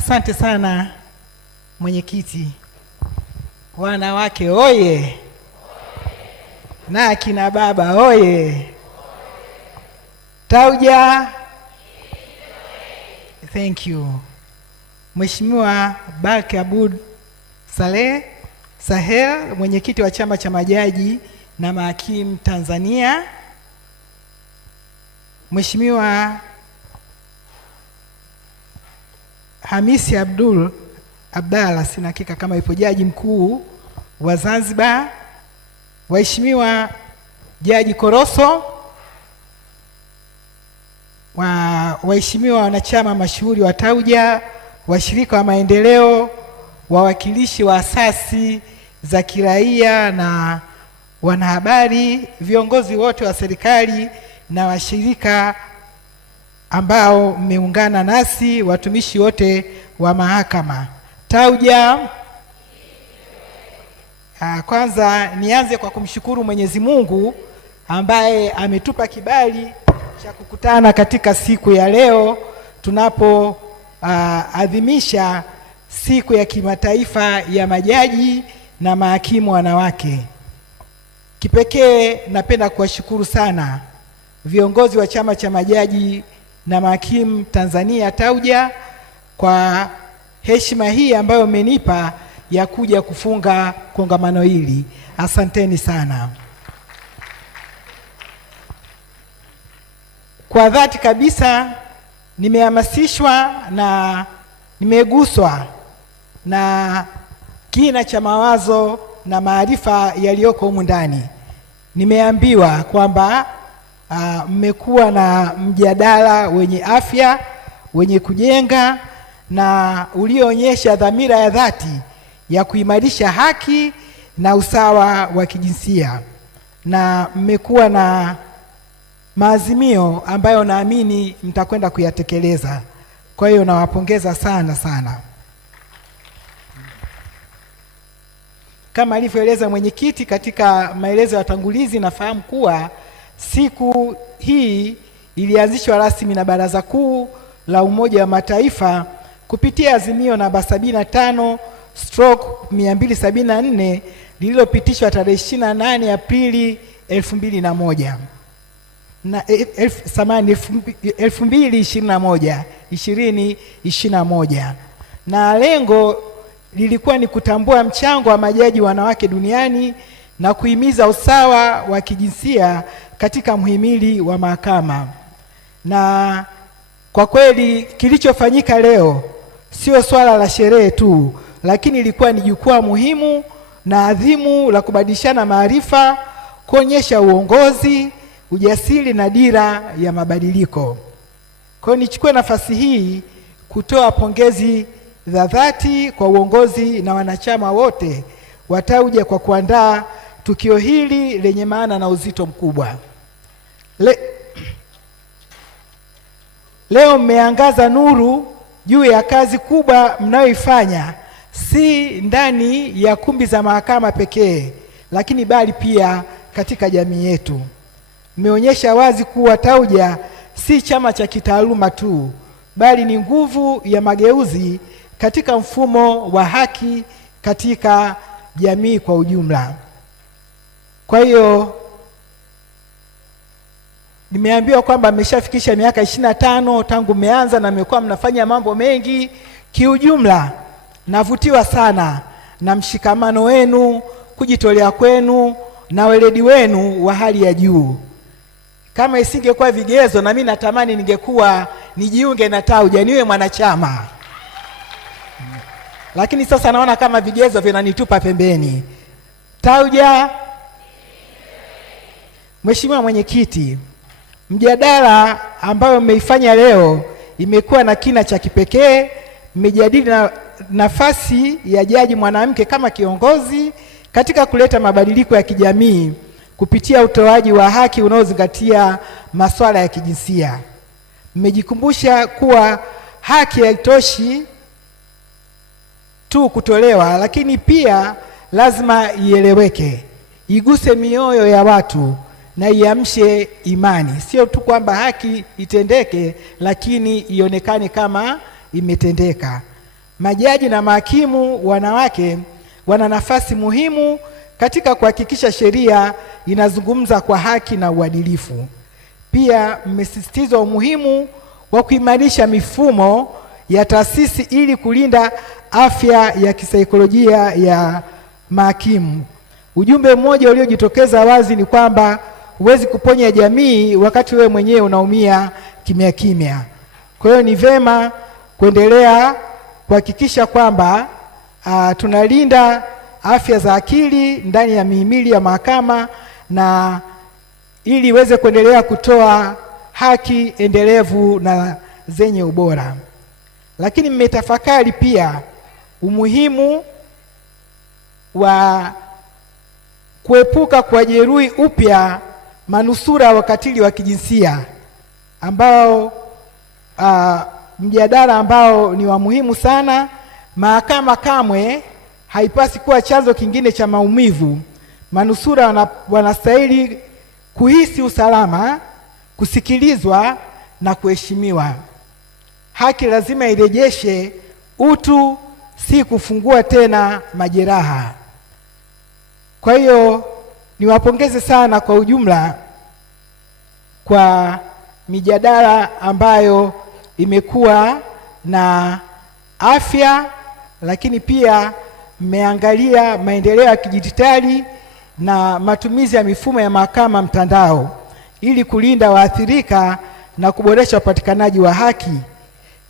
Asante sana mwenyekiti. Wanawake oye! Na akina baba oye! Tauja. Thank you. Mheshimiwa Bark Aboud Sahel, mwenyekiti wa Chama cha Majaji na Mahakimu Tanzania. Mheshimiwa Hamisi Abdalla, sina hakika kama ipo, Jaji Mkuu wa Zanzibar. Waheshimiwa Jaji Koroso, waheshimiwa wanachama mashuhuri wa Tauja, washirika wa maendeleo, wawakilishi wa asasi za kiraia na wanahabari, viongozi wote wa serikali na washirika ambao mmeungana nasi, watumishi wote wa mahakama. Tauja. Kwanza nianze kwa kumshukuru Mwenyezi Mungu ambaye ametupa kibali cha kukutana katika siku ya leo tunapoadhimisha siku ya kimataifa ya majaji na mahakimu wanawake. Kipekee napenda kuwashukuru sana viongozi wa Chama cha Majaji na Mahakimu Tanzania Tauja kwa heshima hii ambayo mmenipa ya kuja kufunga kongamano hili. Asanteni sana. Kwa dhati kabisa nimehamasishwa na nimeguswa na kina cha mawazo na maarifa yaliyoko humu ndani. Nimeambiwa kwamba mmekuwa na mjadala wenye afya, wenye kujenga na ulioonyesha dhamira ya dhati ya kuimarisha haki na usawa wa kijinsia, na mmekuwa na maazimio ambayo naamini mtakwenda kuyatekeleza. Kwa hiyo nawapongeza sana sana. Kama alivyoeleza mwenyekiti katika maelezo ya utangulizi, nafahamu kuwa siku hii ilianzishwa rasmi na Baraza Kuu la Umoja wa Mataifa kupitia azimio namba 75/274 lililopitishwa tarehe 28 Aprili 2021, na lengo lilikuwa ni kutambua mchango wa majaji wanawake duniani na kuhimiza usawa wa kijinsia katika mhimili wa mahakama. Na kwa kweli kilichofanyika leo sio swala la sherehe tu, lakini ilikuwa ni jukwaa muhimu na adhimu la kubadilishana maarifa, kuonyesha uongozi, ujasiri na dira ya mabadiliko. Kwa hiyo nichukue nafasi hii kutoa pongezi za dhati kwa uongozi na wanachama wote wa Tauja kwa kuandaa tukio hili lenye maana na uzito mkubwa. Leo mmeangaza nuru juu ya kazi kubwa mnayoifanya, si ndani ya kumbi za mahakama pekee, lakini bali pia katika jamii yetu. Mmeonyesha wazi kuwa Tauja si chama cha kitaaluma tu, bali ni nguvu ya mageuzi katika mfumo wa haki katika jamii kwa ujumla. Kwa hiyo nimeambiwa kwamba mmeshafikisha miaka 25 tangu mmeanza na mmekuwa mnafanya mambo mengi. Kiujumla navutiwa sana na mshikamano wenu, kujitolea kwenu na weledi wenu wa hali ya juu. Kama isingekuwa vigezo, na mimi natamani ningekuwa nijiunge na Tauja niwe mwanachama, lakini sasa naona kama vigezo vinanitupa pembeni. Tauja. Mheshimiwa Mwenyekiti, mjadala ambayo mmeifanya leo imekuwa na kina cha kipekee. Mmejadili na nafasi ya jaji mwanamke kama kiongozi katika kuleta mabadiliko ya kijamii kupitia utoaji wa haki unaozingatia masuala ya kijinsia. Mmejikumbusha kuwa haki haitoshi tu kutolewa, lakini pia lazima ieleweke, iguse mioyo ya watu na iamshe imani. Sio tu kwamba haki itendeke, lakini ionekane kama imetendeka. Majaji na mahakimu wanawake wana nafasi muhimu katika kuhakikisha sheria inazungumza kwa haki na uadilifu. Pia mmesisitiza umuhimu wa kuimarisha mifumo ya taasisi ili kulinda afya ya kisaikolojia ya mahakimu. Ujumbe mmoja uliojitokeza wazi ni kwamba huwezi kuponya jamii wakati wewe mwenyewe unaumia kimya kimya. Kwa hiyo ni vema kuendelea kuhakikisha kwamba tunalinda afya za akili ndani ya mihimili ya mahakama na ili iweze kuendelea kutoa haki endelevu na zenye ubora. Lakini mmetafakari pia umuhimu wa kuepuka kuwajeruhi upya manusura wa ukatili wa kijinsia ambao mjadala ambao ni wa muhimu sana. Mahakama kamwe haipasi kuwa chanzo kingine cha maumivu. Manusura wanastahili kuhisi usalama, kusikilizwa na kuheshimiwa. Haki lazima irejeshe utu, si kufungua tena majeraha. Kwa hiyo niwapongeze sana kwa ujumla kwa mijadala ambayo imekuwa na afya, lakini pia mmeangalia maendeleo ya kidijitali na matumizi ya mifumo ya mahakama mtandao ili kulinda waathirika na kuboresha upatikanaji wa haki.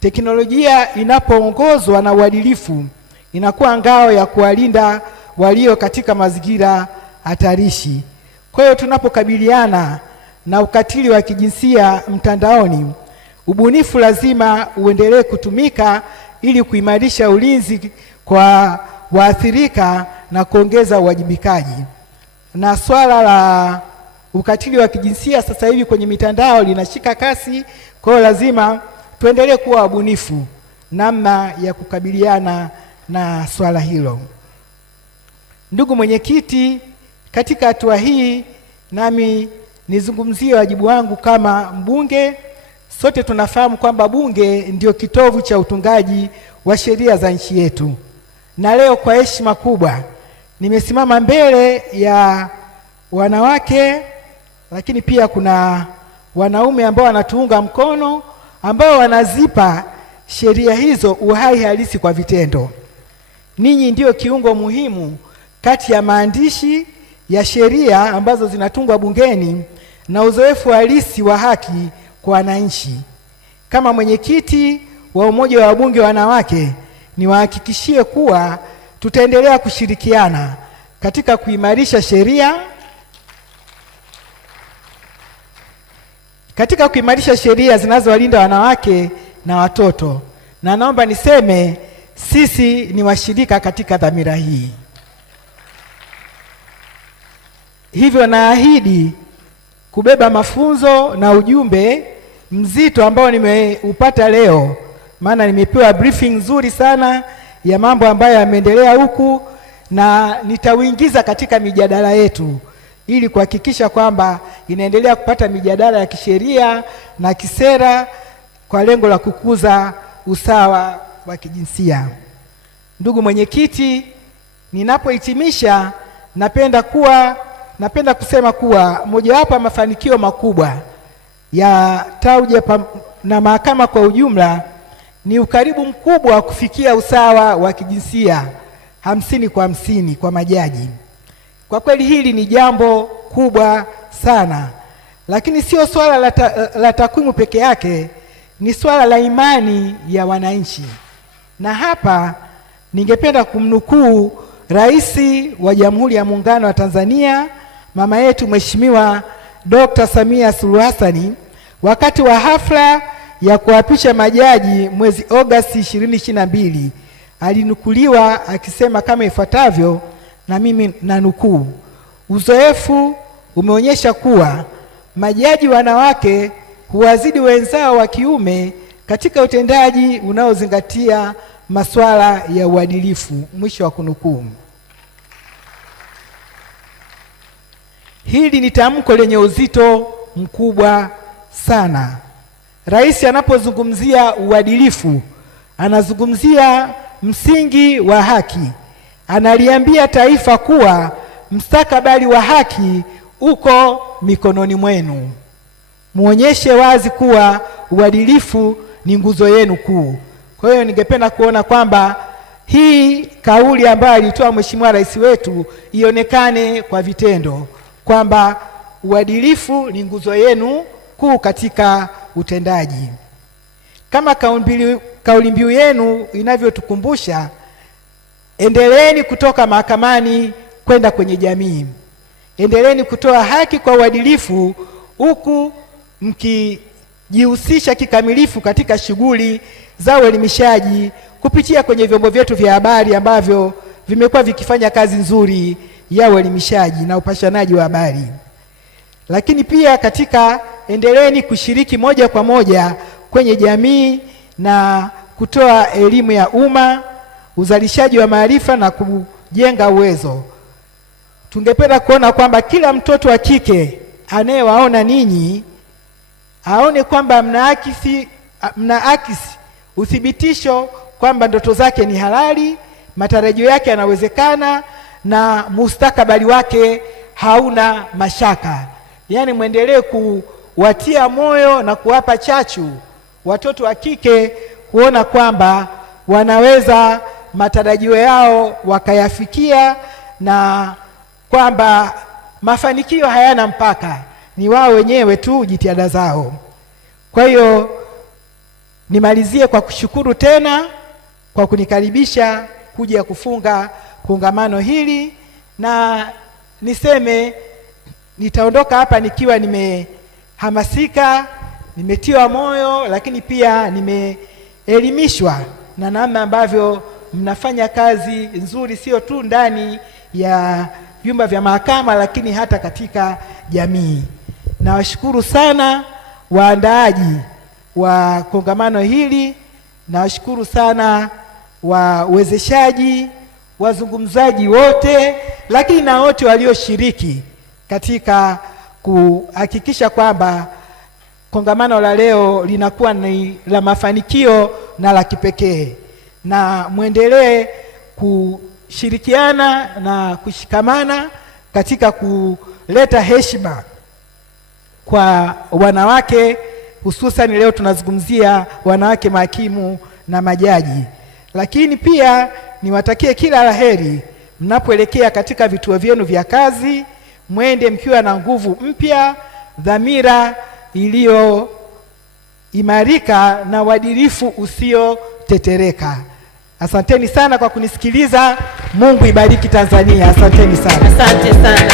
Teknolojia inapoongozwa na uadilifu inakuwa ngao ya kuwalinda walio katika mazingira hatarishi. Kwa hiyo tunapokabiliana na ukatili wa kijinsia mtandaoni, ubunifu lazima uendelee kutumika ili kuimarisha ulinzi kwa waathirika na kuongeza uwajibikaji. Na swala la ukatili wa kijinsia sasa hivi kwenye mitandao linashika kasi, kwa hiyo lazima tuendelee kuwa wabunifu namna ya kukabiliana na swala hilo. Ndugu mwenyekiti, katika hatua hii nami nizungumzie wajibu wangu kama mbunge. Sote tunafahamu kwamba bunge ndio kitovu cha utungaji wa sheria za nchi yetu, na leo kwa heshima kubwa nimesimama mbele ya wanawake, lakini pia kuna wanaume ambao wanatuunga mkono, ambao wanazipa sheria hizo uhai halisi kwa vitendo. Ninyi ndio kiungo muhimu kati ya maandishi ya sheria ambazo zinatungwa bungeni na uzoefu halisi wa haki kwa wananchi. Kama mwenyekiti wa Umoja wa Wabunge Wanawake, niwahakikishie kuwa tutaendelea kushirikiana katika kuimarisha sheria zinazowalinda wanawake na watoto. Na naomba niseme sisi ni washirika katika dhamira hii. Hivyo naahidi kubeba mafunzo na ujumbe mzito ambao nimeupata leo, maana nimepewa briefing nzuri sana ya mambo ambayo yameendelea huku, na nitauingiza katika mijadala yetu ili kuhakikisha kwamba inaendelea kupata mijadala ya kisheria na kisera kwa lengo la kukuza usawa wa kijinsia. Ndugu mwenyekiti, ninapohitimisha napenda kusema kuwa mojawapo ya mafanikio makubwa ya TAUJA na mahakama kwa ujumla ni ukaribu mkubwa wa kufikia usawa wa kijinsia 50-50 kwa majaji. Kwa kweli hili ni jambo kubwa sana, lakini sio swala la takwimu peke yake, ni swala la imani ya wananchi. Na hapa ningependa kumnukuu Rais wa Jamhuri ya Muungano wa Tanzania, mama yetu Mheshimiwa Dr. Samia Suluhu Hassan, wakati wa hafla ya kuapisha majaji mwezi Agosti 2022, alinukuliwa akisema kama ifuatavyo, na mimi nanukuu: uzoefu umeonyesha kuwa majaji wanawake huwazidi wenzao wa kiume katika utendaji unaozingatia masuala ya uadilifu. Mwisho wa kunukuu. Hili ni tamko lenye uzito mkubwa sana. Rais anapozungumzia uadilifu anazungumzia msingi wa haki. Analiambia taifa kuwa mustakabali wa haki uko mikononi mwenu. Muonyeshe wazi kuwa uadilifu ni nguzo yenu kuu. Kwa hiyo ningependa kuona kwamba hii kauli ambayo alitoa Mheshimiwa Rais wetu ionekane kwa vitendo, kwamba uadilifu ni nguzo yenu kuu katika utendaji. Kama kauli mbiu yenu inavyotukumbusha, endeleeni kutoka mahakamani kwenda kwenye jamii. Endeleeni kutoa haki kwa uadilifu, huku mkijihusisha kikamilifu katika shughuli za uelimishaji kupitia kwenye vyombo vyetu vya habari ambavyo vimekuwa vikifanya kazi nzuri ya uelimishaji na upashanaji wa habari. Lakini pia endeleeni kushiriki moja kwa moja kwenye jamii na kutoa elimu ya umma, uzalishaji wa maarifa na kujenga uwezo. Tungependa kuona kwamba kila mtoto wa kike anayewaona ninyi aone kwamba mnaakisi uthibitisho kwamba ndoto zake ni halali, matarajio yake yanawezekana na mustakabali wake hauna mashaka. Yaani muendelee kuwatia moyo na kuwapa chachu watoto wa kike kuona kwamba wanaweza matarajio yao wakayafikia, na kwamba mafanikio hayana mpaka, ni wao wenyewe tu jitihada zao. Kwa hiyo nimalizie kwa kushukuru tena kwa kunikaribisha kuja kufunga kongamano hili, na niseme nitaondoka hapa nikiwa nimehamasika, nimetiwa moyo, lakini pia nimeelimishwa na namna ambavyo mnafanya kazi nzuri, sio tu ndani ya vyumba vya mahakama, lakini hata katika jamii. Nawashukuru sana waandaaji wa kongamano hili, nawashukuru sana wawezeshaji, wazungumzaji wote, lakini na wote walioshiriki katika kuhakikisha kwamba kongamano la leo linakuwa ni la mafanikio na la kipekee. Na muendelee kushirikiana na kushikamana katika kuleta heshima kwa wanawake, hususan leo tunazungumzia wanawake mahakimu na majaji. Lakini pia niwatakie kila laheri mnapoelekea katika vituo vyenu vya kazi, mwende mkiwa na nguvu mpya, dhamira iliyoimarika na uadilifu usiotetereka. Asanteni sana kwa kunisikiliza. Mungu ibariki Tanzania. Asanteni sana. Asante sana.